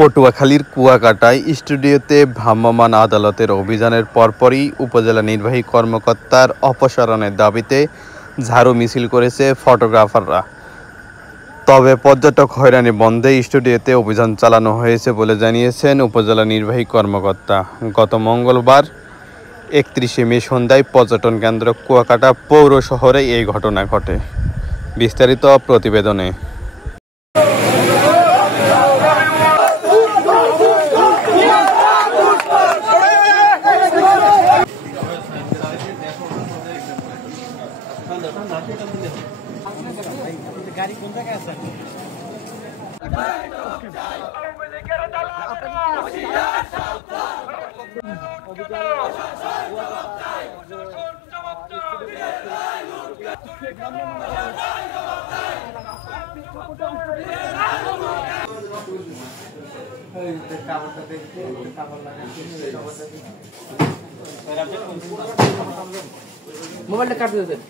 পটুয়াখালীর কুয়াকাটায় স্টুডিওতে ভ্রাম্যমাণ আদালতের অভিযানের পরপরই উপজেলা নির্বাহী কর্মকর্তার অপসারণের দাবিতে ঝাড়ু মিছিল করেছে ফটোগ্রাফাররা। তবে পর্যটক হয়রানি বন্ধে স্টুডিওতে অভিযান চালানো হয়েছে বলে জানিয়েছেন উপজেলা নির্বাহী কর্মকর্তা। গত মঙ্গলবার 31 মে সন্ধ্যায় পর্যটন কেন্দ্র কুয়াকাটা পৌর শহরে এই ঘটনা ঘটে। বিস্তারিত প্রতিবেদনে। গাড়ি কোন জায়গায় আছে? মোবাইলটা কাটতে দেন।